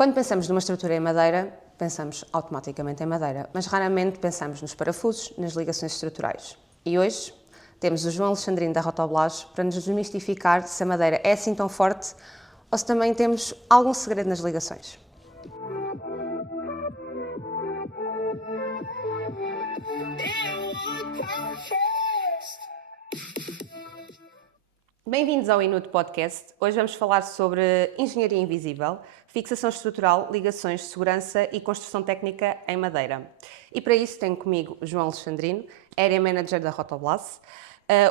Quando pensamos numa estrutura em madeira, pensamos automaticamente em madeira, mas raramente pensamos nos parafusos, nas ligações estruturais. E hoje temos o João Alexandrino da Rotoblas para nos desmistificar se a madeira é assim tão forte ou se também temos algum segredo nas ligações. Bem-vindos ao Inuto Podcast. Hoje vamos falar sobre engenharia invisível, fixação estrutural, ligações, segurança e construção técnica em madeira. E para isso tenho comigo o João Alexandrino, Area Manager da Rotoblas,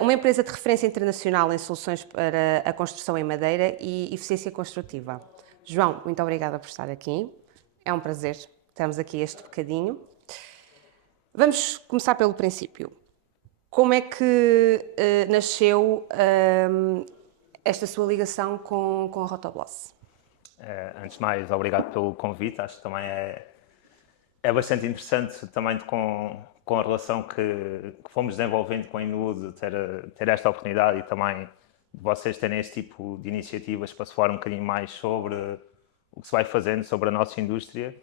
uma empresa de referência internacional em soluções para a construção em madeira e eficiência construtiva. João, muito obrigada por estar aqui. É um prazer termos aqui este bocadinho. Vamos começar pelo princípio. Como é que nasceu esta sua ligação com a Rotoblas? Antes de mais, obrigado pelo convite. Acho que também é bastante interessante também com a relação que fomos desenvolvendo com a Inude, ter esta oportunidade e também de vocês terem este tipo de iniciativas para se falar um bocadinho mais sobre o que se vai fazendo, sobre a nossa indústria.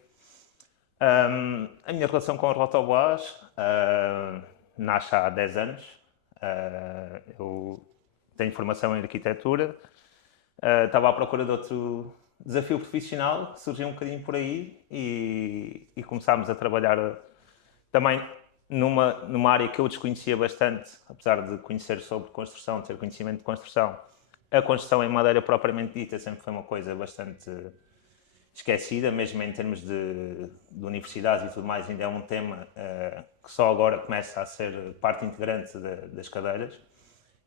A minha relação com a Rotoblas nasce há 10 anos. Eu tenho formação em arquitetura. Estava à procura de outro desafio profissional, surgiu um bocadinho por aí e começámos a trabalhar também numa área que eu desconhecia bastante, apesar de conhecer sobre construção, ter conhecimento de construção. A construção em madeira propriamente dita sempre foi uma coisa bastante esquecida, mesmo em termos de universidades e tudo mais, ainda é um tema que só agora começa a ser parte integrante das cadeiras.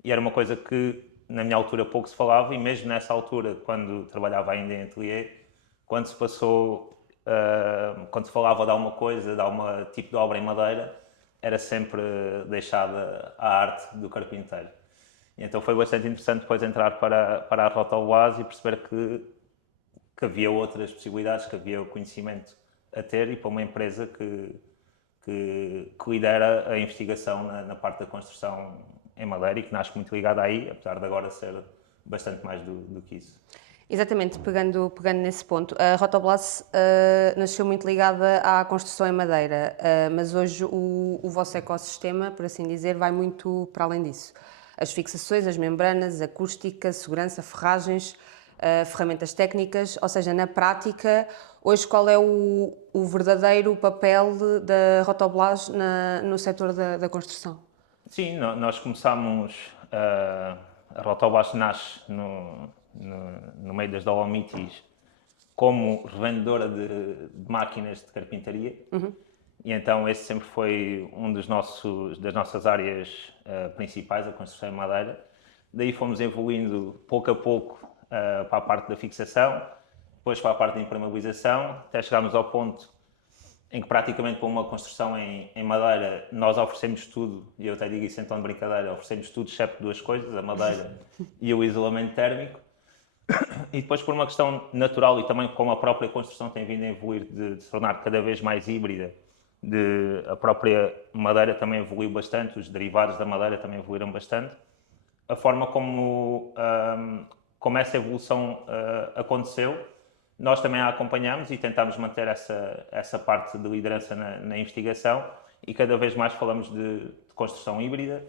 E era uma coisa que na minha altura pouco se falava, e mesmo nessa altura, quando trabalhava ainda em ateliê, quando se passou, quando se falava de alguma coisa, de algum tipo de obra em madeira, era sempre deixada à arte do carpinteiro. E então foi bastante interessante depois entrar para a Rotoblas e perceber que havia outras possibilidades, que havia o conhecimento a ter, e para uma empresa que lidera a investigação na parte da construção em madeira e que nasce muito ligada aí, apesar de agora ser bastante mais do que isso. Exatamente, pegando nesse ponto, a Rotoblas nasceu muito ligada à construção em madeira, mas hoje o vosso ecossistema, por assim dizer, vai muito para além disso. As fixações, as membranas, acústica, segurança, ferragens, ferramentas técnicas, ou seja, na prática, hoje qual é o verdadeiro papel da Rotoblas no setor da construção? Sim, nós começámos, a Rotoblas nasce no meio das Dolomites como revendedora de máquinas de carpintaria. E então esse sempre foi das nossas áreas principais, a construção em madeira. Daí fomos evoluindo pouco a pouco para a parte da fixação, depois para a parte da impermeabilização, até chegarmos ao ponto em que praticamente para uma construção em madeira nós oferecemos tudo, e eu até digo isso em tom de brincadeira, oferecemos tudo exceto duas coisas, a madeira e o isolamento térmico. E depois por uma questão natural e também como a própria construção tem vindo a evoluir de se tornar cada vez mais híbrida, a própria madeira também evoluiu bastante, os derivados da madeira também evoluíram bastante. A forma como essa evolução aconteceu, nós também a acompanhamos e tentamos manter essa parte de liderança na investigação, e cada vez mais falamos de construção híbrida,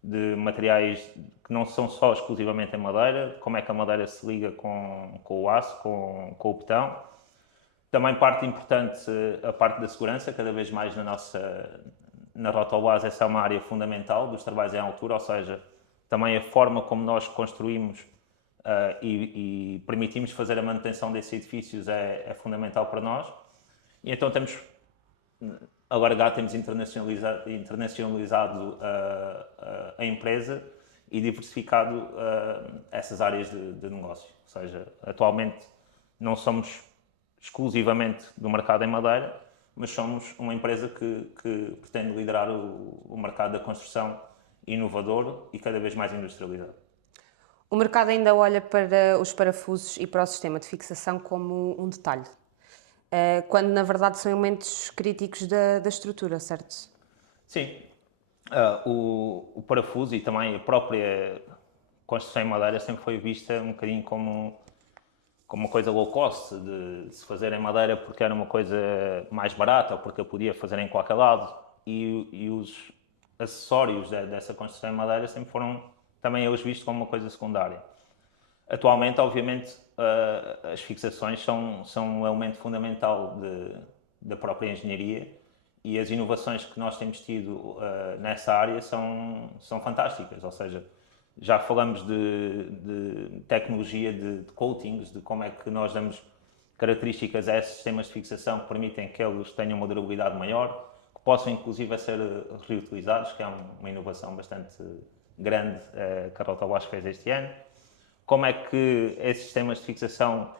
de materiais que não são só exclusivamente em madeira, como é que a madeira se liga com o aço, com o betão. Também parte importante, a parte da segurança, cada vez mais na Rotoblas essa é uma área fundamental dos trabalhos em altura, ou seja, também a forma como nós construímos e permitimos fazer a manutenção desses edifícios é fundamental para nós. E então agora já temos internacionalizado a empresa e diversificado essas áreas de negócio. Ou seja, atualmente não somos exclusivamente do mercado em madeira, mas somos uma empresa que pretende liderar o mercado da construção inovador e cada vez mais industrializado. O mercado ainda olha para os parafusos e para o sistema de fixação como um detalhe, quando na verdade são elementos críticos da estrutura, certo? Sim, o parafuso e também a própria construção em madeira sempre foi vista um bocadinho como como uma coisa low cost, de se fazer em madeira porque era uma coisa mais barata ou porque eu podia fazer em qualquer lado. E os acessórios dessa construção em madeira sempre foram também eles vistos como uma coisa secundária. Atualmente, obviamente, as fixações são um elemento fundamental da própria engenharia e as inovações que nós temos tido nessa área são fantásticas. Ou seja, já falamos de tecnologia de coatings, de como é que nós damos características a esses sistemas de fixação que permitem que eles tenham uma durabilidade maior, que possam inclusive ser reutilizados, que é uma inovação bastante grande que a Rotoblas fez este ano. Como é que esses sistemas de fixação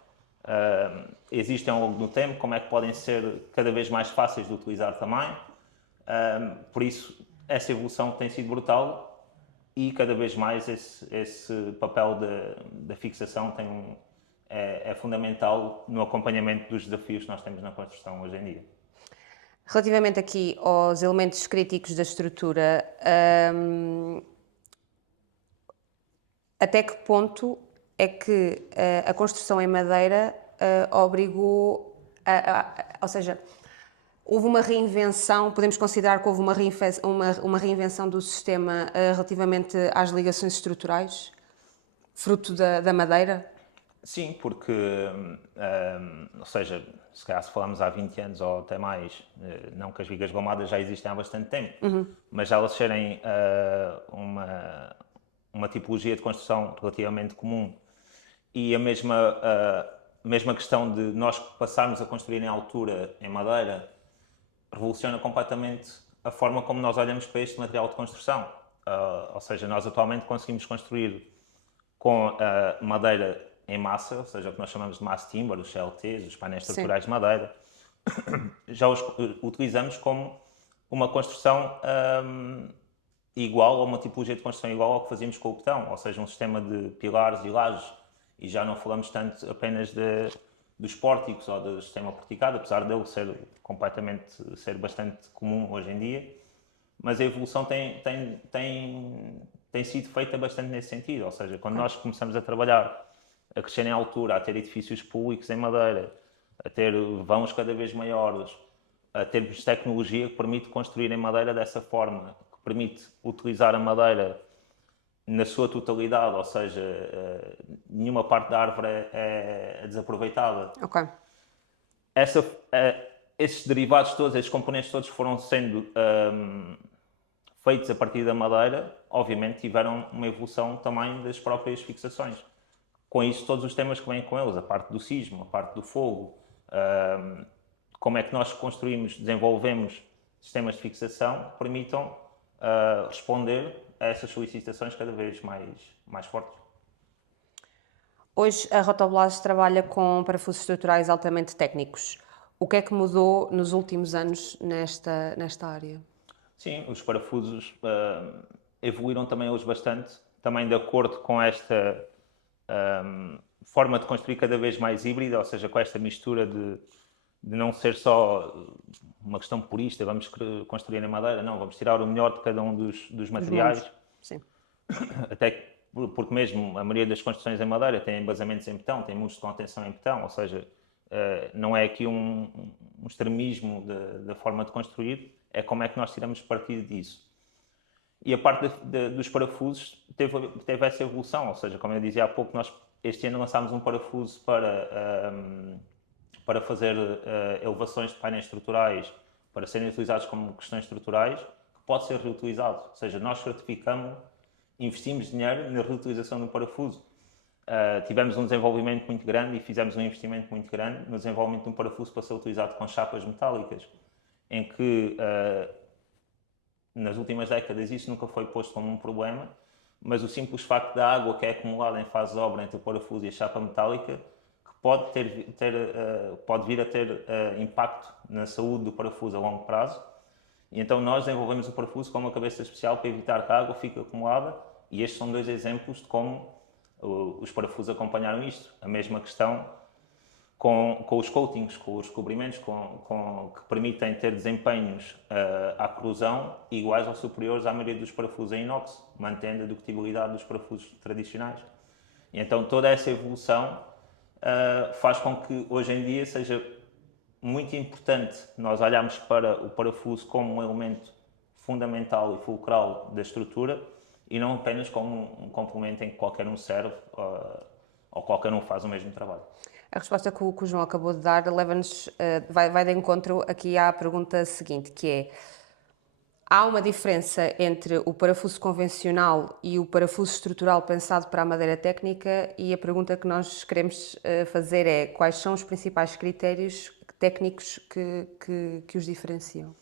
existem ao longo do tempo, como é que podem ser cada vez mais fáceis de utilizar também. Por isso, essa evolução tem sido brutal e cada vez mais esse papel da fixação é fundamental no acompanhamento dos desafios que nós temos na construção hoje em dia. Relativamente aqui aos elementos críticos da estrutura, até que ponto é que a construção em madeira obrigou ou seja, houve uma reinvenção, podemos considerar que houve uma reinvenção do sistema relativamente às ligações estruturais, fruto da madeira? Sim, porque, ou seja, se calhar se falamos há 20 anos ou até mais, não que as vigas gomadas já existem há bastante tempo, mas elas serem uma tipologia de construção relativamente comum e a mesma questão de nós passarmos a construir em altura, em madeira, revoluciona completamente a forma como nós olhamos para este material de construção. Ou seja, nós atualmente conseguimos construir com madeira em massa, ou seja, o que nós chamamos de mass timber, os CLTs, os painéis estruturais de madeira, já os utilizamos como uma construção igual, ou uma tipologia de construção igual ao que fazíamos com o betão, ou seja, um sistema de pilares e lajes, e já não falamos tanto apenas dos pórticos ou do sistema porticado, apesar dele ser bastante comum hoje em dia, mas a evolução tem sido feita bastante nesse sentido, ou seja, quando nós começamos a trabalhar, a crescer em altura, a ter edifícios públicos em madeira, a ter vãos cada vez maiores, a termos tecnologia que permite construir em madeira dessa forma, que permite utilizar a madeira na sua totalidade, ou seja, nenhuma parte da árvore é desaproveitada. Ok. Esses derivados todos, esses componentes todos foram sendo feitos a partir da madeira, obviamente tiveram uma evolução também das próprias fixações. Com isso, todos os temas que vêm com eles, a parte do sismo, a parte do fogo, como é que nós construímos, desenvolvemos sistemas de fixação que permitam responder a essas solicitações cada vez mais fortes. Hoje a Rotoblas trabalha com parafusos estruturais altamente técnicos. O que é que mudou nos últimos anos nesta área? Sim, os parafusos evoluíram também eles bastante, também de acordo com esta forma de construir cada vez mais híbrida, ou seja, com esta mistura de não ser só uma questão purista, vamos construir em madeira, não, vamos tirar o melhor de cada um dos materiais. Sim. Até porque mesmo a maioria das construções em madeira tem embasamentos em betão, tem muros de contenção em betão, ou seja, não é aqui um extremismo da forma de construir, é como é que nós tiramos partido disso. E a parte dos parafusos teve essa evolução, ou seja, como eu dizia há pouco, nós este ano lançámos um parafuso para fazer elevações de painéis estruturais, para serem utilizados como questões estruturais, que pode ser reutilizado. Ou seja, nós certificamos, investimos dinheiro na reutilização do parafuso. Tivemos um desenvolvimento muito grande e fizemos um investimento muito grande no desenvolvimento de um parafuso para ser utilizado com chapas metálicas, em que nas últimas décadas isso nunca foi posto como um problema, mas o simples facto da água que é acumulada em fase de obra entre o parafuso e a chapa metálica que pode vir a ter impacto na saúde do parafuso a longo prazo. E então nós desenvolvemos o parafuso com uma cabeça especial para evitar que a água fique acumulada, e estes são dois exemplos de como os parafusos acompanharam isto. A mesma questão com os coatings, com os recobrimentos, que permitem ter desempenhos à corrosão iguais ou superiores à maioria dos parafusos em inox, mantendo a ductibilidade dos parafusos tradicionais. E então toda essa evolução faz com que hoje em dia seja muito importante nós olharmos para o parafuso como um elemento fundamental e fulcral da estrutura e não apenas como um complemento em que qualquer um serve ou qualquer um faz o mesmo trabalho. A resposta que o João acabou de dar leva-nos, vai de encontro aqui à pergunta seguinte, que é: há uma diferença entre o parafuso convencional e o parafuso estrutural pensado para a madeira técnica? E a pergunta que nós queremos fazer é: quais são os principais critérios técnicos que os diferenciam?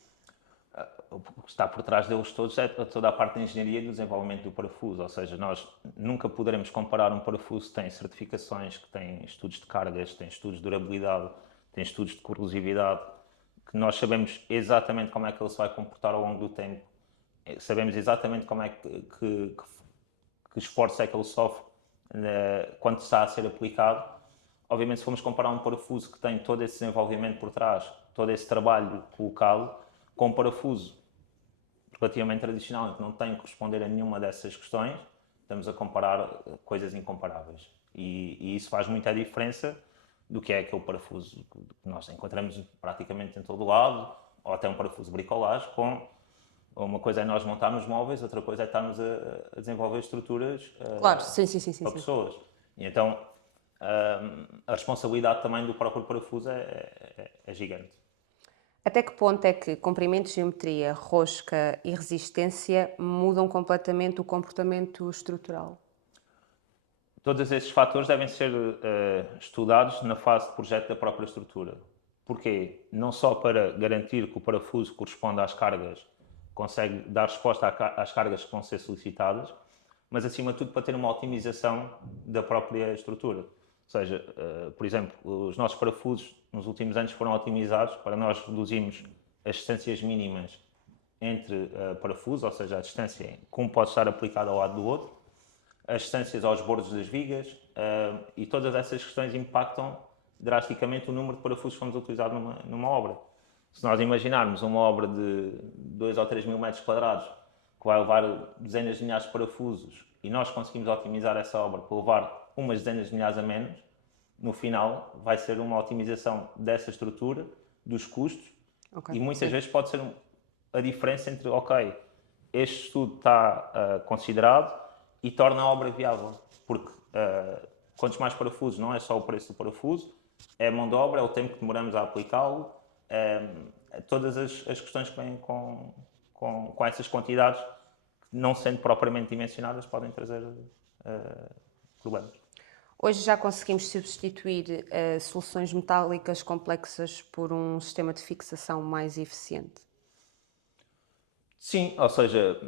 O que está por trás deles todos é toda a parte de engenharia e do desenvolvimento do parafuso, ou seja, nós nunca poderemos comparar um parafuso que tem certificações, que tem estudos de cargas, tem estudos de durabilidade, tem estudos de corrosividade, que nós sabemos exatamente como é que ele se vai comportar ao longo do tempo, sabemos exatamente como é que esforço é que ele sofre quando está a ser aplicado. Obviamente, se formos comparar um parafuso que tem todo esse desenvolvimento por trás, todo esse trabalho colocado, com um parafuso relativamente tradicional, em que não tem que responder a nenhuma dessas questões, estamos a comparar coisas incomparáveis. E isso faz muita diferença do que é aquele parafuso que nós encontramos praticamente em todo o lado, ou até um parafuso de bricolagem, com uma coisa é nós montarmos móveis, outra coisa é estarmos a desenvolver estruturas Claro, sim, para pessoas. E então a responsabilidade também do próprio parafuso é gigante. Até que ponto é que comprimento, geometria, rosca e resistência mudam completamente o comportamento estrutural? Todos esses fatores devem ser estudados na fase de projeto da própria estrutura. Porquê? Não só para garantir que o parafuso corresponde às cargas, consegue dar resposta às cargas que vão ser solicitadas, mas acima de tudo para ter uma otimização da própria estrutura. Ou seja, por exemplo, os nossos parafusos nos últimos anos foram otimizados para nós reduzirmos as distâncias mínimas entre parafusos, ou seja, a distância que um pode estar aplicado ao lado do outro, as distâncias aos bordos das vigas e todas essas questões impactam drasticamente o número de parafusos que vamos utilizar numa obra. Se nós imaginarmos uma obra de 2 ou 3 mil metros quadrados que vai levar dezenas de milhares de parafusos e nós conseguimos otimizar essa obra para levar umas dezenas de milhares a menos, no final vai ser uma otimização dessa estrutura, dos custos, e muitas vezes pode ser a diferença entre, ok, este estudo está considerado e torna a obra viável, porque quantos mais parafusos, não é só o preço do parafuso, é a mão de obra, é o tempo que demoramos a aplicá-lo, todas as questões que vêm com essas quantidades, que não sendo propriamente dimensionadas, podem trazer problemas. Hoje já conseguimos substituir soluções metálicas complexas por um sistema de fixação mais eficiente? Sim, ou seja,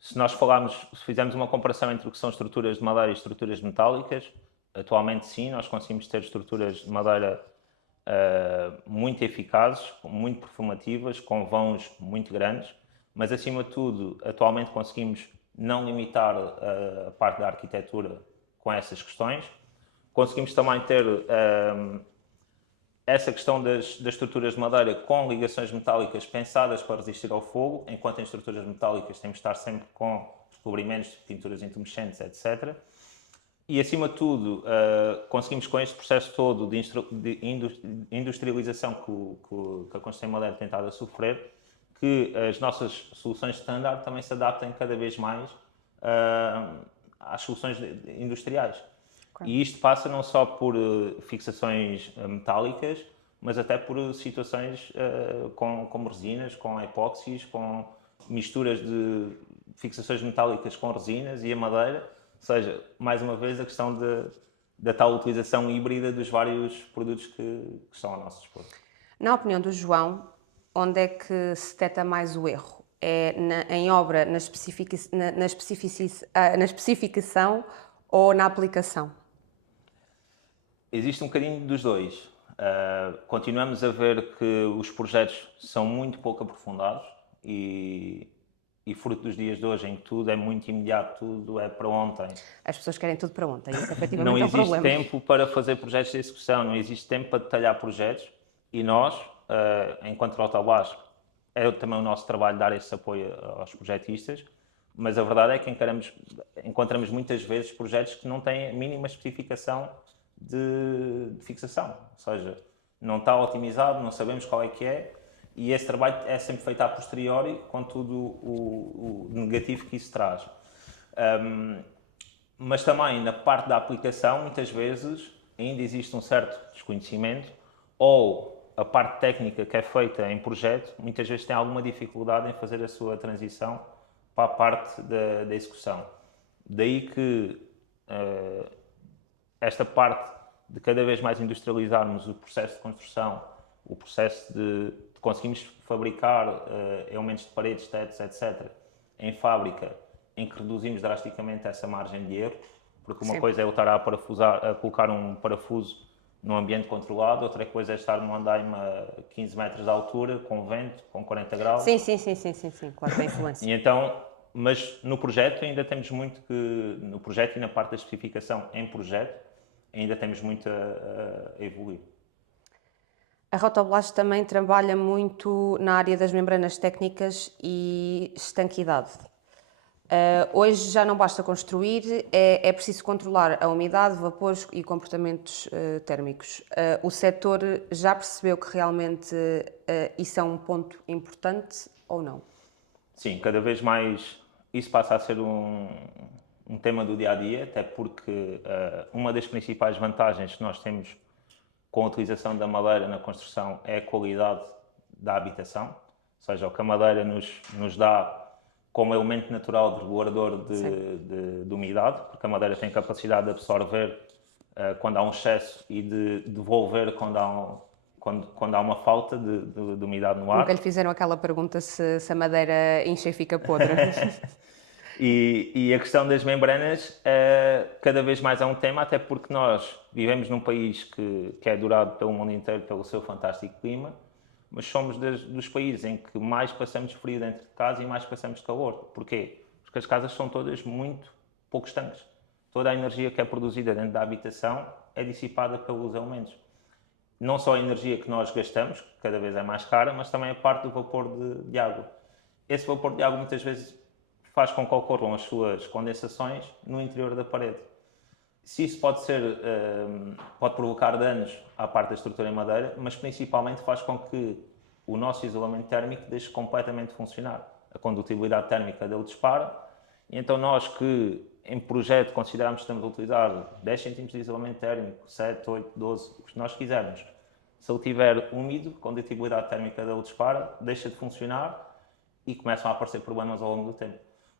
se fizermos uma comparação entre o que são estruturas de madeira e estruturas metálicas, atualmente sim, nós conseguimos ter estruturas de madeira muito eficazes, muito performativas, com vãos muito grandes, mas acima de tudo, atualmente conseguimos não limitar a parte da arquitetura com essas questões. Conseguimos também ter essa questão das estruturas de madeira com ligações metálicas pensadas para resistir ao fogo, enquanto em estruturas metálicas temos de estar sempre com recobrimentos de pinturas intumescentes, etc. E, acima de tudo, conseguimos com este processo todo de industrialização que a construção madeira tem estado a sofrer, que as nossas soluções standard também se adaptem cada vez mais às soluções industriais. E isto passa não só por fixações metálicas, mas até por situações com resinas, com epóxis, com misturas de fixações metálicas com resinas e a madeira. Ou seja, mais uma vez, a questão da tal utilização híbrida dos vários produtos que estão ao nosso dispor. Na opinião do João, onde é que se detecta mais o erro? É em obra, na especificação ou na aplicação? Existe um bocadinho dos dois. Continuamos a ver que os projetos são muito pouco aprofundados e fruto dos dias de hoje, em que tudo é muito imediato, tudo é para ontem. As pessoas querem tudo para ontem, isso efetivamente Não é um existe problema. tempo para fazer projetos de execução, não existe tempo para detalhar projetos e nós, enquanto Rotobás, é também o nosso trabalho dar esse apoio aos projetistas, mas a verdade é que encontramos muitas vezes projetos que não têm a mínima especificação de fixação, ou seja, não está otimizado, não sabemos qual é que é, e esse trabalho é sempre feito a posteriori, com tudo o negativo que isso traz. Mas também na parte da aplicação, muitas vezes ainda existe um certo desconhecimento, ou a parte técnica que é feita em projeto, muitas vezes tem alguma dificuldade em fazer a sua transição para a parte da execução. Daí que esta parte de cada vez mais industrializarmos o processo de construção, o processo de conseguirmos fabricar elementos de paredes, tetos, etc., em fábrica, em que reduzimos drasticamente essa margem de erro, porque uma coisa é eu estar a colocar um parafuso num ambiente controlado, outra coisa é estar num andaime a 15 metros de altura, com vento, com 40 graus. Sim, claro, tem influência. E então, mas no projeto ainda temos muito que, no projeto e na parte da especificação em projeto, ainda temos muito a evoluir. A Rotoblast também trabalha muito na área das membranas técnicas e estanquidade. Hoje já não basta construir, é preciso controlar a umidade, vapores e comportamentos térmicos. O setor já percebeu que realmente isso é um ponto importante ou não? Sim, cada vez mais isso passa a ser um tema do dia-a-dia, até porque uma das principais vantagens que nós temos com a utilização da madeira na construção é a qualidade da habitação, ou seja, o que a madeira nos dá como elemento natural de regulador de umidade, porque a madeira tem capacidade de absorver quando há um excesso e de devolver quando há uma falta de umidade no ar. Nunca lhe fizeram aquela pergunta se a madeira incha e fica podre. E a questão das membranas cada vez mais é um tema, até porque nós vivemos num país que é adorado pelo mundo inteiro pelo seu fantástico clima, mas somos dos países em que mais passamos frio dentro de casa e mais passamos calor. Porquê? Porque as casas são todas muito pouco estanques. Toda a energia que é produzida dentro da habitação é dissipada pelos elementos. Não só a energia que nós gastamos, que cada vez é mais cara, mas também a parte do vapor de água. Esse vapor de água muitas vezes faz com que ocorram as suas condensações no interior da parede. Se isso pode provocar danos à parte da estrutura em madeira, mas principalmente faz com que o nosso isolamento térmico deixe completamente de funcionar. A condutibilidade térmica dele dispara, e então nós que em projeto consideramos que estamos a utilizar 10 cm de isolamento térmico, 7, 8, 12, o que nós quisermos, se ele estiver úmido, a condutibilidade térmica dele dispara, deixa de funcionar e começam a aparecer problemas ao longo do tempo.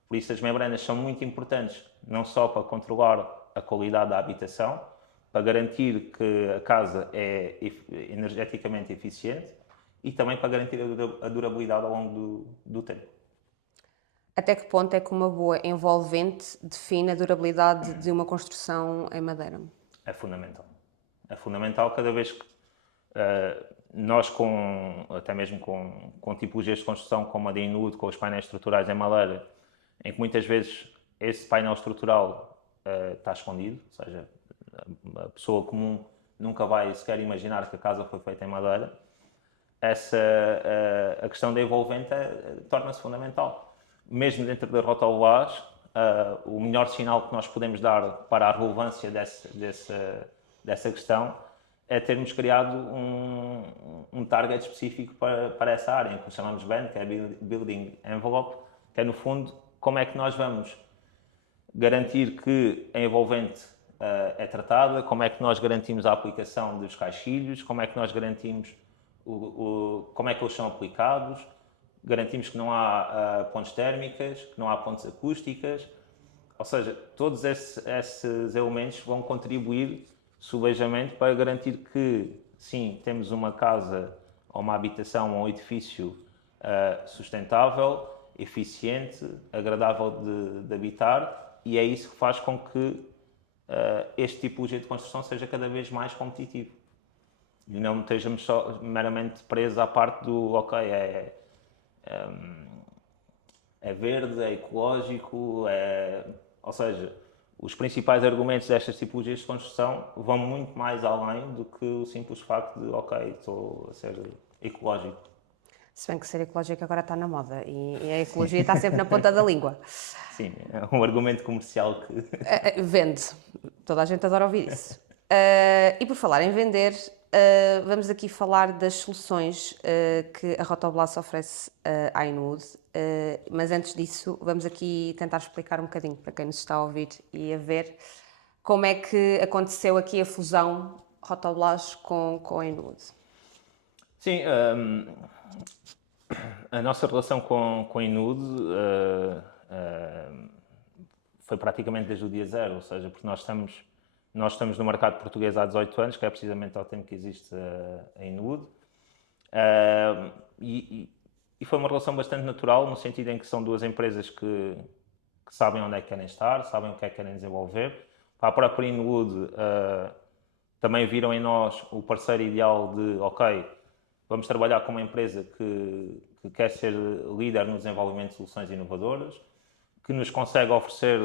Por isso as membranas são muito importantes, não só para controlar a qualidade da habitação, para garantir que a casa é energeticamente eficiente e também para garantir a durabilidade ao longo do tempo. Até que ponto é que uma boa envolvente define a durabilidade de uma construção em madeira? É fundamental. É fundamental cada vez que nós, até mesmo com tipologias de construção como a de Inudo, com os painéis estruturais em madeira, em que muitas vezes esse painel estrutural está escondido, ou seja, a pessoa comum nunca vai sequer imaginar que a casa foi feita em madeira. A questão da envolvente torna-se fundamental. Mesmo dentro da Rotoblast, o melhor sinal que nós podemos dar para a relevância dessa questão é termos criado um target específico para essa área, que chamamos BEN, que é Building Envelope, que é no fundo como é que nós vamos garantir que a envolvente é tratada, como é que nós garantimos a aplicação dos caixilhos, como é que nós garantimos como é que eles são aplicados, garantimos que não há pontes térmicas, que não há pontes acústicas, ou seja, todos esses elementos vão contribuir subejamente para garantir que, sim, temos uma casa ou uma habitação ou um edifício sustentável, eficiente, agradável de habitar, e é isso que faz com que este tipologia de construção seja cada vez mais competitivo. E não estejamos só meramente presos à parte do, ok, é verde, é ecológico, ou seja, os principais argumentos destas tipologias de construção vão muito mais além do que o simples facto de, ok, estou a ser ecológico. Se bem que ser ecológico agora está na moda e a ecologia está sempre na ponta da língua. Sim, é um argumento comercial que... Vende. Toda a gente adora ouvir isso. E por falar em vender, vamos aqui falar das soluções que a Rotoblas oferece à Inude. Mas antes disso, vamos aqui tentar explicar um bocadinho para quem nos está a ouvir e a ver como é que aconteceu aqui a fusão Rotoblas com a Inude. Sim, a nossa relação com a Inude foi praticamente desde o dia zero, ou seja, porque nós estamos no mercado português há 18 anos, que é precisamente ao tempo que existe a Inude, e foi uma relação bastante natural, no sentido em que são duas empresas que sabem onde é que querem estar, sabem o que é que querem desenvolver. Para a própria Inude, também viram em nós o parceiro ideal de, ok, vamos trabalhar com uma empresa que quer ser líder no desenvolvimento de soluções inovadoras, que nos consegue oferecer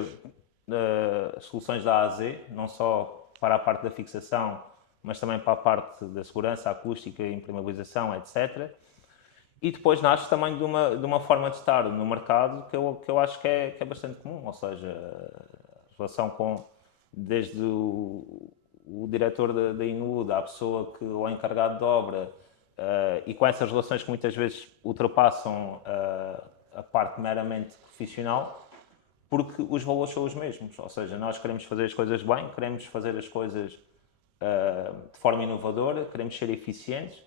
soluções da A a Z, não só para a parte da fixação, mas também para a parte da segurança, acústica, impermeabilização, etc. E depois nasce também de uma forma de estar no mercado que eu acho que é bastante comum, ou seja, a relação desde o diretor da Inude, a pessoa ou encarregado de obra, e com essas relações que muitas vezes ultrapassam a parte meramente profissional, porque os valores são os mesmos, ou seja, nós queremos fazer as coisas bem, queremos fazer as coisas de forma inovadora, queremos ser eficientes,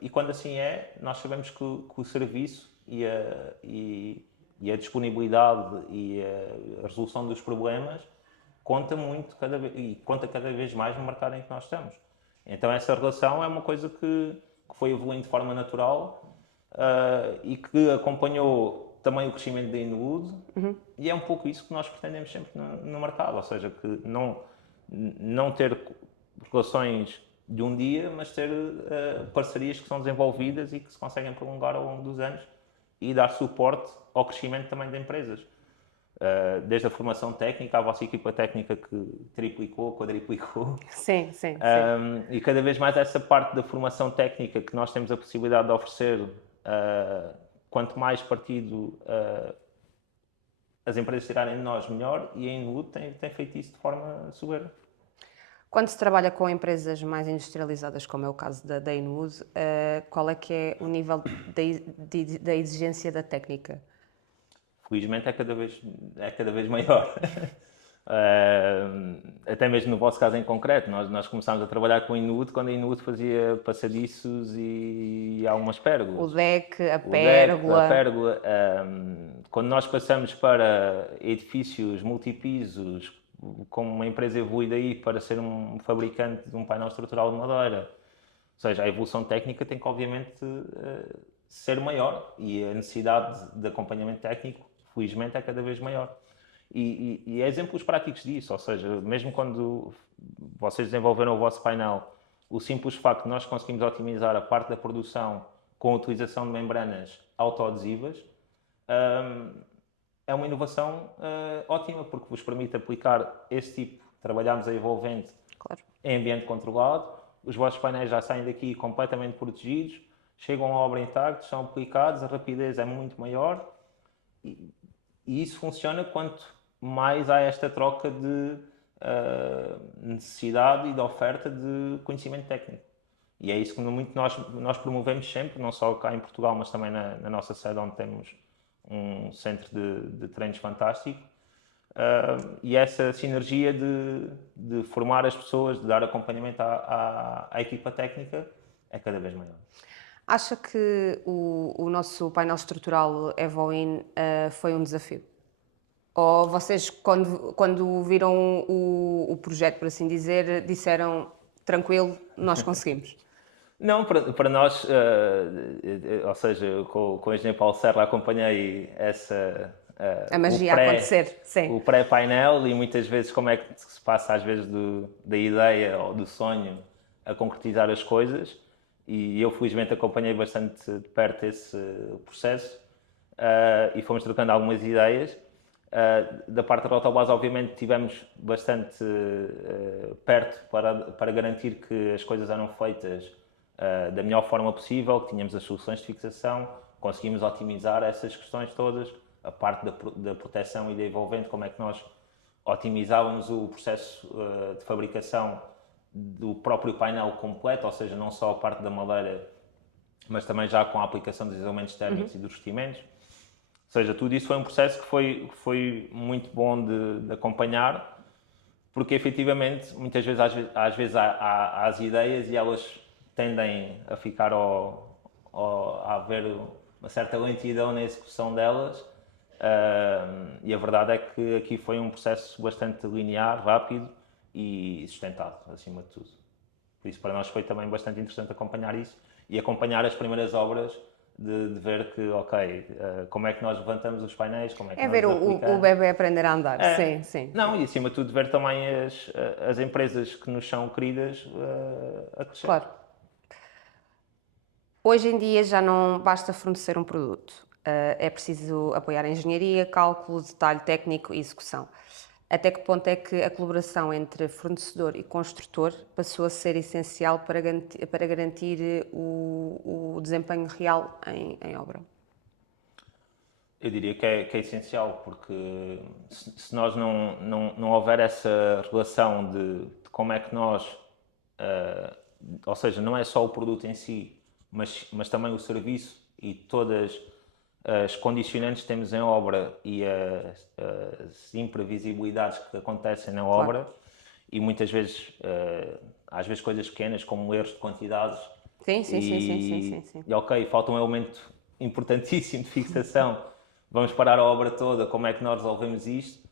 e quando assim é, nós sabemos que o serviço e a disponibilidade e a resolução dos problemas conta muito e conta cada vez mais no mercado em que nós estamos. Então essa relação é uma coisa que foi evoluindo de forma natural e que acompanhou também o crescimento da Inude, e é um pouco isso que nós pretendemos sempre no mercado, ou seja, que não ter relações de um dia, mas ter parcerias que são desenvolvidas e que se conseguem prolongar ao longo dos anos e dar suporte ao crescimento também de empresas. Desde a formação técnica, a vossa equipa técnica que triplicou, quadriplicou. Sim. E cada vez mais essa parte da formação técnica que nós temos a possibilidade de oferecer, quanto mais partido as empresas tirarem de nós, melhor, e a Inude tem feito isso de forma soberba. Quando se trabalha com empresas mais industrializadas, como é o caso da Inude, qual é que é o nível da exigência da técnica? Felizmente é cada vez maior. Até mesmo no vosso caso em concreto, nós começámos a trabalhar com a Inude quando a Inude fazia passadiços e algumas pérgolas. O deck, a pérgola. Quando nós passamos para edifícios multipisos, como uma empresa evolui daí para ser um fabricante de um painel estrutural de madeira, ou seja, a evolução técnica tem que obviamente ser maior e a necessidade de acompanhamento técnico, felizmente, é cada vez maior. E há exemplos práticos disso, ou seja, mesmo quando vocês desenvolveram o vosso painel, o simples facto de nós conseguimos otimizar a parte da produção com a utilização de membranas autoadesivas é uma inovação ótima, porque vos permite aplicar esse tipo, trabalharmos a envolvente em ambiente controlado, os vossos painéis já saem daqui completamente protegidos, chegam à obra intactos, são aplicados, a rapidez é muito maior e isso funciona quanto mais há esta troca de necessidade e de oferta de conhecimento técnico. E é isso que muito nós promovemos sempre, não só cá em Portugal, mas também na nossa sede, onde temos um centro de treinos fantástico. E essa sinergia de formar as pessoas, de dar acompanhamento à equipa técnica, é cada vez maior. Acha que o nosso painel estrutural EvoIN foi um desafio? Ou vocês, quando viram o projeto, por assim dizer, disseram, tranquilo, nós conseguimos? Não, para nós, ou seja, com o engenheiro Paulo Serra acompanhei a magia a acontecer, sim. O pré-painel e muitas vezes como é que se passa às vezes da ideia ou do sonho a concretizar as coisas, e eu felizmente acompanhei bastante de perto esse processo e fomos trocando algumas ideias. Da parte da Rotoblas, obviamente, tivemos bastante perto para garantir que as coisas eram feitas da melhor forma possível, que tínhamos as soluções de fixação, conseguimos otimizar essas questões todas, a parte da proteção e da envolvente, como é que nós otimizávamos o processo de fabricação do próprio painel completo, ou seja, não só a parte da madeira, mas também já com a aplicação dos isolamentos térmicos e dos revestimentos. Ou seja, tudo isso foi um processo que foi muito bom de acompanhar, porque efetivamente, muitas vezes, às vezes há as ideias e elas tendem a ficar a haver uma certa lentidão na execução delas, e a verdade é que aqui foi um processo bastante linear, rápido e sustentado, acima de tudo. Por isso, para nós foi também bastante interessante acompanhar isso e acompanhar as primeiras obras de ver que, ok, como é que nós levantamos os painéis, como é que É nós ver os o aplicamos. bebê aprender a andar, É. sim, sim. Não, e acima de tudo ver também as empresas que nos são queridas a crescer. Claro. Hoje em dia já não basta fornecer um produto. É preciso apoiar a engenharia, cálculo, detalhe técnico e execução. Até que ponto é que a colaboração entre fornecedor e construtor passou a ser essencial para garantir o desempenho real em obra? Eu diria que é essencial, porque se nós não houver essa relação de como é que nós, ou seja, não é só o produto em si, mas também o serviço e todas as condicionantes que temos em obra e as imprevisibilidades que acontecem na obra, e muitas vezes, às vezes coisas pequenas como erros de quantidades, Sim, sim, sim, sim, sim, sim, sim. e ok, falta um elemento importantíssimo de fixação, vamos parar a obra toda, como é que nós resolvemos isto?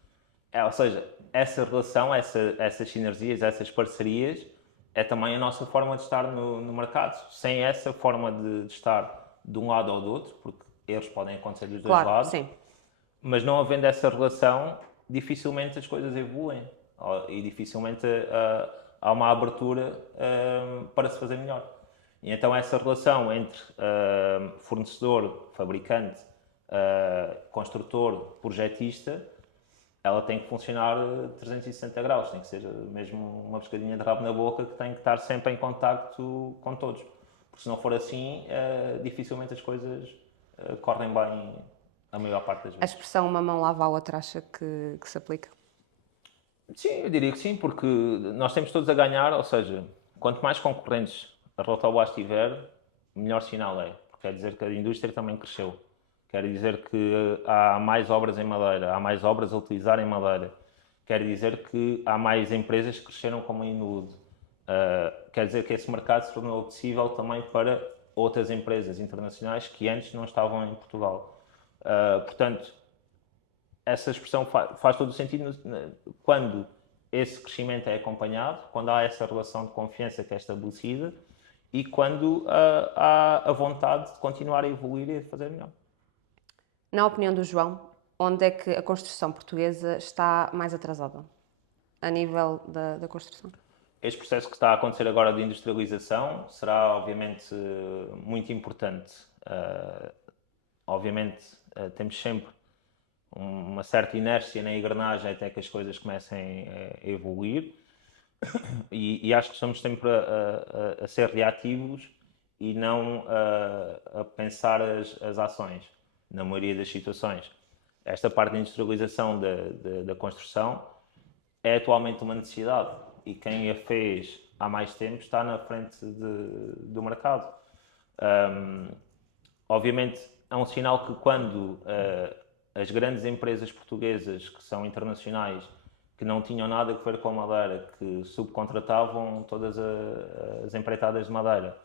Ou seja, essa relação, essas sinergias, essas parcerias, é também a nossa forma de estar no mercado. Sem essa forma de estar de um lado ou do outro, porque erros podem acontecer dos dois Claro, lados, sim. mas não havendo essa relação, dificilmente as coisas evoluem e dificilmente há uma abertura para se fazer melhor. E então essa relação entre fornecedor, fabricante, construtor, projetista, ela tem que funcionar 360 graus, tem que ser mesmo uma pescadinha de rabo na boca que tem que estar sempre em contacto com todos. Porque se não for assim, dificilmente as coisas correm bem a maior parte das A vezes. expressão uma mão lava a outra acha que se aplica? Sim, eu diria que sim, porque nós temos todos a ganhar, ou seja, quanto mais concorrentes a Rotoblas tiver, melhor sinal é. Porque quer dizer que a indústria também cresceu. Quer dizer que há mais obras em madeira, há mais obras a utilizar em madeira. Quer dizer que há mais empresas que cresceram como a Inude. Quer dizer que esse mercado se tornou acessível também para outras empresas internacionais que antes não estavam em Portugal. Portanto, essa expressão faz todo o sentido quando esse crescimento é acompanhado, quando há essa relação de confiança que é estabelecida e quando há a vontade de continuar a evoluir e a fazer melhor. Na opinião do João, onde é que a construção portuguesa está mais atrasada? A nível da construção? Este processo que está a acontecer agora de industrialização será, obviamente, muito importante. Obviamente, temos sempre uma certa inércia na engrenagem até que as coisas comecem a evoluir e acho que estamos sempre a ser reativos e não a pensar as ações, na maioria das situações. Esta parte da industrialização da construção é atualmente uma necessidade e quem a fez há mais tempo está na frente do mercado. Obviamente é um sinal que quando as grandes empresas portuguesas que são internacionais, que não tinham nada a ver com a madeira, que subcontratavam todas as empreitadas de madeira,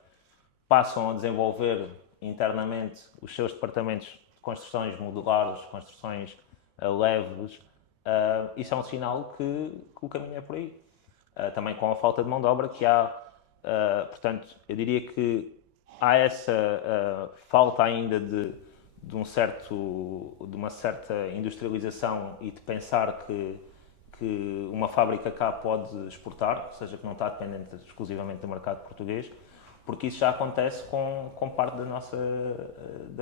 passam a desenvolver internamente os seus departamentos de construções modulares, construções leves, isso é um sinal que o caminho é por aí. Também com a falta de mão de obra que há. Portanto, eu diria que há essa falta ainda de uma certa industrialização e de pensar que uma fábrica cá pode exportar, ou seja, que não está dependente exclusivamente do mercado português, porque isso já acontece com parte da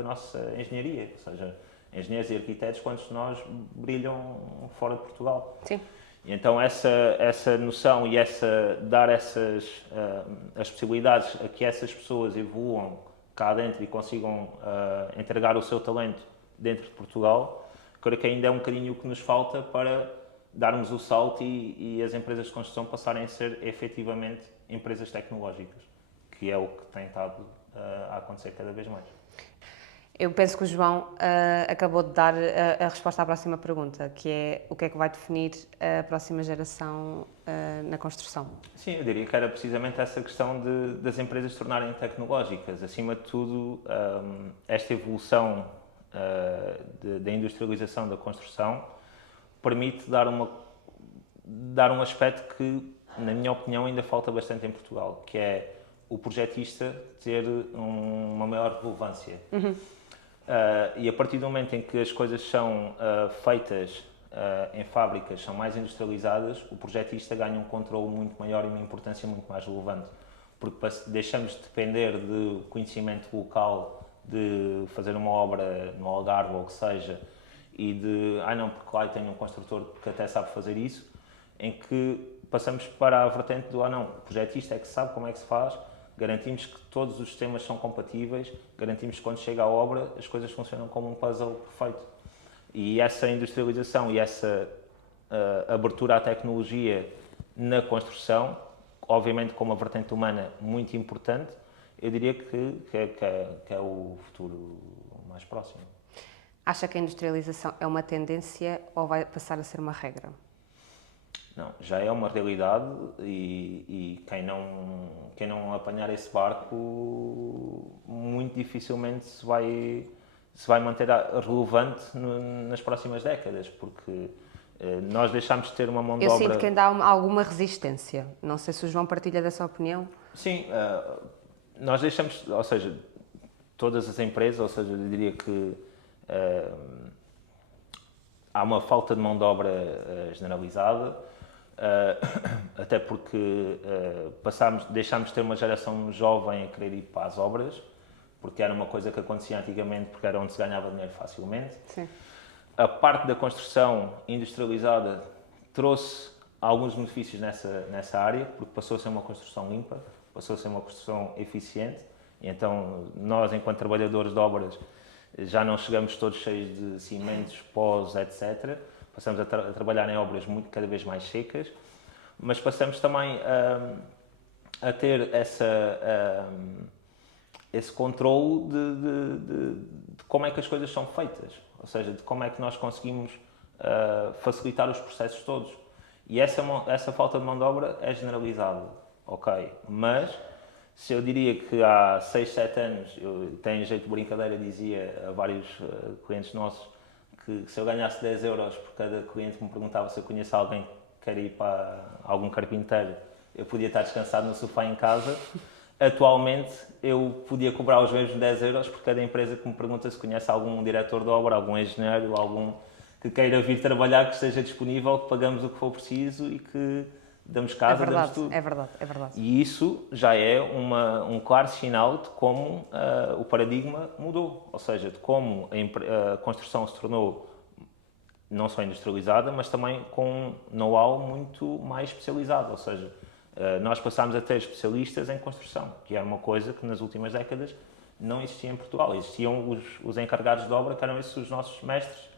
nossa engenharia, ou seja, engenheiros e arquitetos, quantos de nós brilham fora de Portugal. Sim. E então essa noção e dar as possibilidades a que essas pessoas evoluam cá dentro e consigam entregar o seu talento dentro de Portugal, creio que ainda é um bocadinho o que nos falta para darmos o salto e as empresas de construção passarem a ser efetivamente empresas tecnológicas, que é o que tem estado a acontecer cada vez mais. Eu penso que o João acabou de dar a resposta à próxima pergunta, que é o que é que vai definir a próxima geração na construção. Sim, eu diria que era precisamente essa questão das empresas se tornarem tecnológicas. Acima de tudo, esta evolução da industrialização da construção permite dar um aspecto que, na minha opinião, ainda falta bastante em Portugal, que é o projetista ter uma maior relevância. E a partir do momento em que as coisas são feitas em fábricas, são mais industrializadas, o projetista ganha um controle muito maior e uma importância muito mais relevante, porque deixamos de depender do conhecimento local, de fazer uma obra no Algarve ou o que seja, e de, não, porque lá eu tenho um construtor que até sabe fazer isso, em que passamos para a vertente do, não, o projetista é que sabe como é que se faz, garantimos que todos os sistemas são compatíveis, garantimos que quando chega à obra as coisas funcionam como um puzzle perfeito. E essa industrialização e essa abertura à tecnologia na construção, obviamente com uma vertente humana muito importante, eu diria que é o futuro mais próximo. Acha que a industrialização é uma tendência ou vai passar a ser uma regra? Não, já é uma realidade e quem não apanhar esse barco muito dificilmente se vai manter relevante nas próximas décadas, porque nós deixamos de ter uma mão de obra... Eu sinto que ainda há alguma resistência. Não sei se o João partilha dessa opinião. Sim, nós deixamos, ou seja, todas as empresas, ou seja, eu diria que há uma falta de mão de obra generalizada, até porque deixámos de ter uma geração jovem a querer ir para as obras, porque era uma coisa que acontecia antigamente, porque era onde se ganhava dinheiro facilmente. Sim. A parte da construção industrializada trouxe alguns benefícios nessa área, porque passou a ser uma construção limpa, passou a ser uma construção eficiente, e então nós, enquanto trabalhadores de obras, já não chegamos todos cheios de cimentos, pós, etc. Passamos a trabalhar em obras cada vez mais secas, mas passamos também a ter esse controle de como é que as coisas são feitas, ou seja, de como é que nós conseguimos facilitar os processos todos. E essa falta de mão de obra é generalizada, ok? Mas se eu diria que há 6, 7 anos, eu tenho jeito de brincadeira, dizia a vários clientes nossos que se eu ganhasse 10 euros por cada cliente que me perguntava se eu conheço alguém que quer ir para algum carpinteiro, eu podia estar descansado no sofá em casa. Atualmente, eu podia cobrar os mesmos 10 euros por cada empresa que me pergunta se conhece algum diretor de obra, algum engenheiro, algum que queira vir trabalhar, que esteja disponível, que pagamos o que for preciso e que damos casa, damos tudo. É verdade, é verdade. E isso já é um claro sinal de como o paradigma mudou, ou seja, de como a construção se tornou não só industrializada, mas também com um know-how muito mais especializado, ou seja, nós passámos a ter especialistas em construção, que era uma coisa que nas últimas décadas não existia em Portugal. Existiam os encarregados de obra, que eram esses os nossos mestres,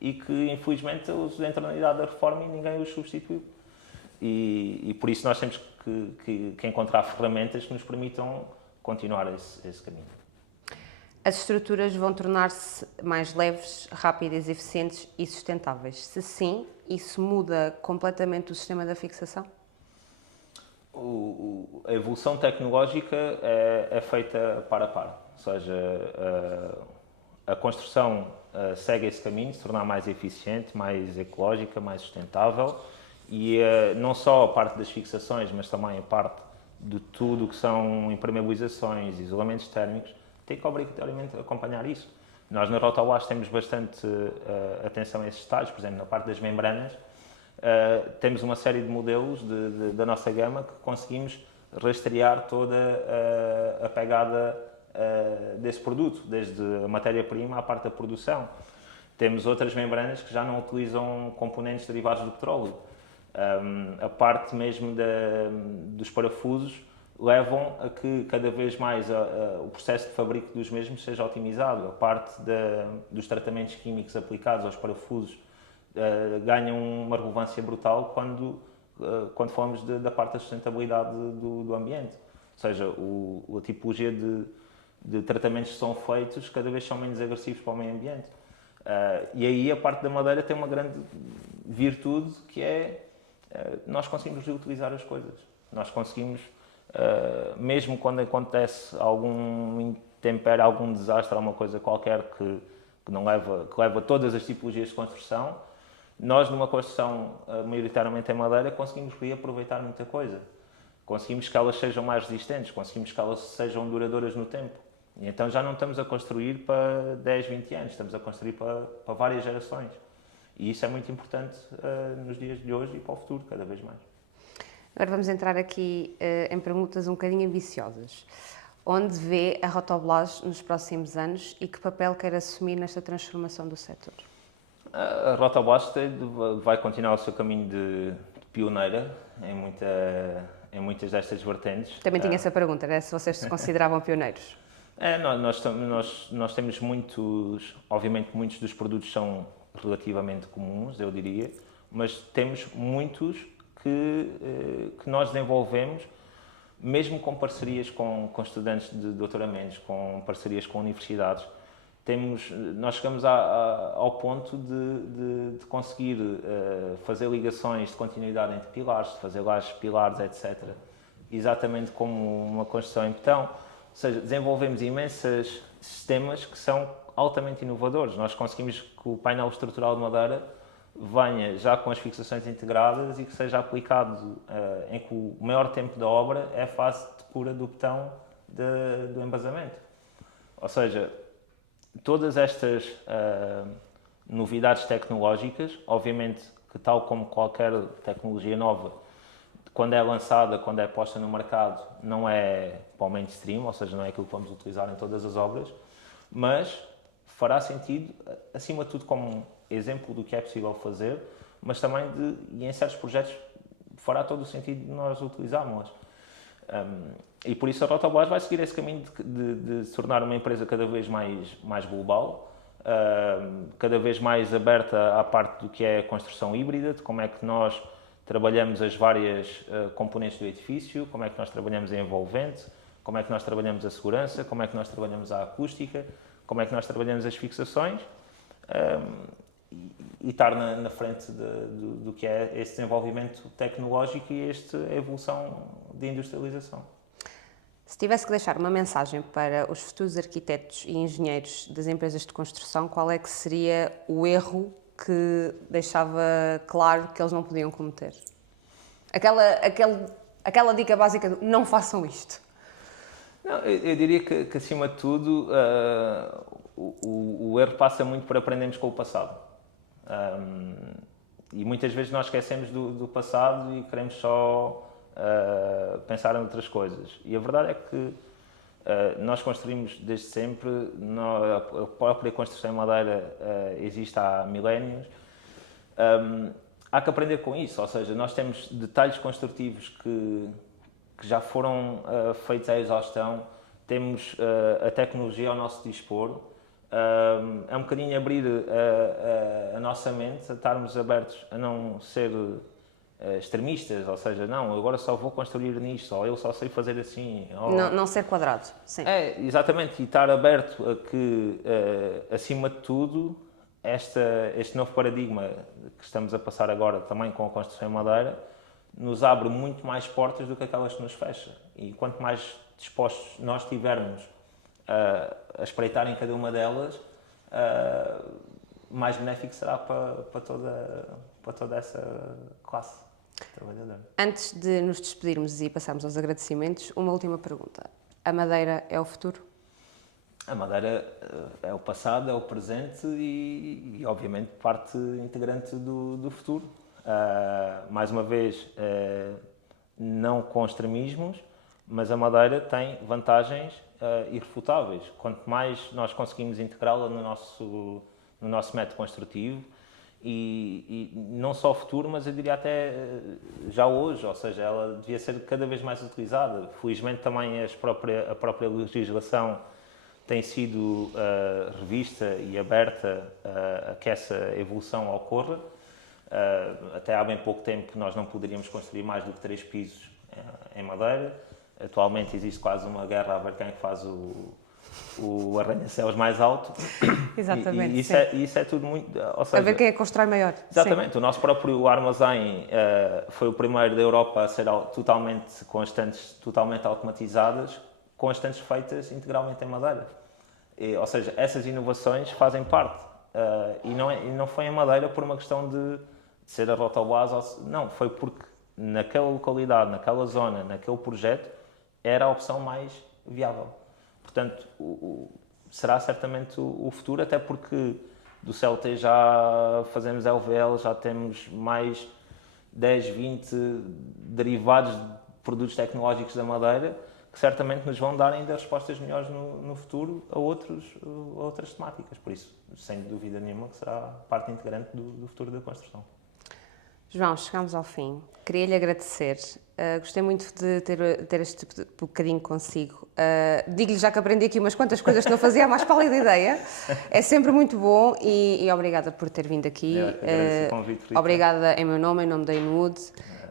e que infelizmente eles entram na idade da reforma e ninguém os substituiu. E por isso nós temos que encontrar ferramentas que nos permitam continuar esse caminho. As estruturas vão tornar-se mais leves, rápidas, eficientes e sustentáveis. Se sim, isso muda completamente o sistema da fixação? A evolução tecnológica é feita par a par, ou seja, a construção segue esse caminho, se tornar mais eficiente, mais ecológica, mais sustentável, e não só a parte das fixações, mas também a parte de tudo o que são impermeabilizações, isolamentos térmicos, tem que obrigatoriamente acompanhar isso. Nós na Rotowash temos bastante atenção a esses detalhes, por exemplo, na parte das membranas, temos uma série de modelos da nossa gama que conseguimos rastrear toda a pegada desse produto, desde a matéria-prima à parte da produção. Temos outras membranas que já não utilizam componentes derivados do petróleo. A parte mesmo dos parafusos levam a que cada vez mais o processo de fabrico dos mesmos seja otimizado. A parte dos tratamentos químicos aplicados aos parafusos ganham uma relevância brutal quando falamos da parte da sustentabilidade do ambiente. Ou seja, a tipologia de tratamentos que são feitos cada vez são menos agressivos para o meio ambiente. E aí a parte da madeira tem uma grande virtude, que é nós conseguimos reutilizar as coisas. Nós conseguimos, mesmo quando acontece algum intempério, algum desastre, alguma coisa qualquer que leva todas as tipologias de construção, nós numa construção maioritariamente em madeira conseguimos reaproveitar muita coisa. Conseguimos que elas sejam mais resistentes, conseguimos que elas sejam duradouras no tempo. E então já não estamos a construir para 10, 20 anos, estamos a construir para várias gerações. E isso é muito importante nos dias de hoje e para o futuro, cada vez mais. Agora vamos entrar aqui em perguntas um bocadinho ambiciosas. Onde vê a Rotoblage nos próximos anos e que papel quer assumir nesta transformação do setor? A Rotoblage vai continuar o seu caminho de pioneira em muitas destas vertentes. Também tinha essa pergunta, né? Se vocês se consideravam pioneiros. Nós temos obviamente muitos dos produtos são relativamente comuns, eu diria, mas temos muitos que nós desenvolvemos, mesmo com parcerias com estudantes de doutoramentos, com parcerias com universidades. Nós chegamos ao ponto de conseguir fazer ligações de continuidade entre pilares, de fazer lajes pilares, etc. Exatamente como uma construção em betão. Ou seja, desenvolvemos imensos sistemas que são altamente inovadores. Nós conseguimos que o painel estrutural de madeira venha já com as fixações integradas e que seja aplicado em que o maior tempo da obra é a fase de cura do betão do embasamento. Ou seja, todas estas novidades tecnológicas, obviamente que tal como qualquer tecnologia nova, quando é lançada, quando é posta no mercado, não é para o mainstream, ou seja, não é aquilo que vamos utilizar em todas as obras, mas fará sentido, acima de tudo, como exemplo do que é possível fazer, mas também e em certos projetos fará todo o sentido de nós utilizarmos. E por isso a Rotoblage vai seguir esse caminho de se tornar uma empresa cada vez mais global, cada vez mais aberta à parte do que é a construção híbrida, de como é que nós trabalhamos as várias componentes do edifício, como é que nós trabalhamos a envolvente, como é que nós trabalhamos a segurança, como é que nós trabalhamos a acústica, como é que nós trabalhamos as fixações, e estar na frente do que é esse desenvolvimento tecnológico e esta evolução de industrialização. Se tivesse que deixar uma mensagem para os futuros arquitetos e engenheiros das empresas de construção, qual é que seria o erro que deixava claro que eles não podiam cometer? Aquela dica básica de não façam isto. Não, eu diria que acima de tudo, o erro passa muito por aprendermos com o passado. E muitas vezes nós esquecemos do passado e queremos só pensar em outras coisas. E a verdade é que nós construímos desde sempre, a própria construção em madeira existe há milénios. Há que aprender com isso, ou seja, nós temos detalhes construtivos que já foram feitos à exaustão, temos a tecnologia ao nosso dispor. É um bocadinho abrir a nossa mente, a estarmos abertos a não ser extremistas, ou seja, não, agora só vou construir nisto, ou eu só sei fazer assim. Ou... Não ser quadrado, sim. Exatamente, e estar aberto a que, acima de tudo, este novo paradigma que estamos a passar agora também com a construção em madeira, nos abre muito mais portas do que aquelas que nos fecha. E quanto mais dispostos nós estivermos a espreitar em cada uma delas, mais benéfico será para toda essa classe trabalhadora. Antes de nos despedirmos e passarmos aos agradecimentos, uma última pergunta. A madeira é o futuro? A madeira é o passado, é o presente e obviamente, parte integrante do futuro. Mais uma vez, não com extremismos, mas a madeira tem vantagens irrefutáveis. Quanto mais nós conseguimos integrá-la no nosso método construtivo, e não só o futuro, mas eu diria até já hoje, ou seja, ela devia ser cada vez mais utilizada. Felizmente também a própria legislação tem sido revista e aberta a que essa evolução ocorra. Até há bem pouco tempo nós não poderíamos construir mais do que 3 pisos em madeira. Atualmente existe quase uma guerra a ver quem é que faz o arranha-céus mais alto. Exatamente. E isso é tudo muito... Ou seja, a ver quem é que constrói maior. Exatamente. Sim. O nosso próprio armazém foi o primeiro da Europa a ser totalmente com estantes totalmente automatizadas, com estantes feitas integralmente em madeira. Ou seja, essas inovações fazem parte. E não foi em madeira por uma questão de ser a Rotoblas. Não, foi porque naquela localidade, naquela zona, naquele projeto, era a opção mais viável. Portanto, será certamente o futuro, até porque do CLT já fazemos LVL, já temos mais 10, 20 derivados de produtos tecnológicos da madeira, que certamente nos vão dar ainda respostas melhores no futuro a outras temáticas. Por isso, sem dúvida nenhuma, que será parte integrante do futuro da construção. João, chegámos ao fim. Queria-lhe agradecer. Gostei muito de ter este bocadinho consigo. Digo-lhe já que aprendi aqui umas quantas coisas que não fazia a mais pálida ideia. É sempre muito bom e obrigada por ter vindo aqui. Agradeço o convite, Rita. Obrigada em meu nome, em nome da Inwood.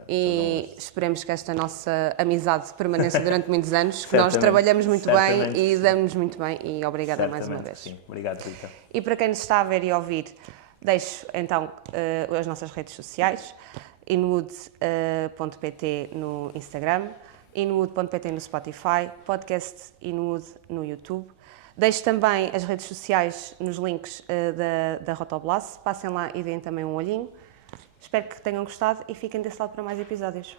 E esperemos que esta nossa amizade permaneça durante muitos anos, que nós trabalhamos muito bem e damos muito bem. E obrigada mais uma vez. Sim. Obrigado, Rita. E para quem nos está a ver e a ouvir, deixo então as nossas redes sociais, inwood.pt no Instagram, inwood.pt no Spotify, podcast Inwood no YouTube. Deixo também as redes sociais nos links da Rotoblas, passem lá e deem também um olhinho. Espero que tenham gostado e fiquem desse lado para mais episódios.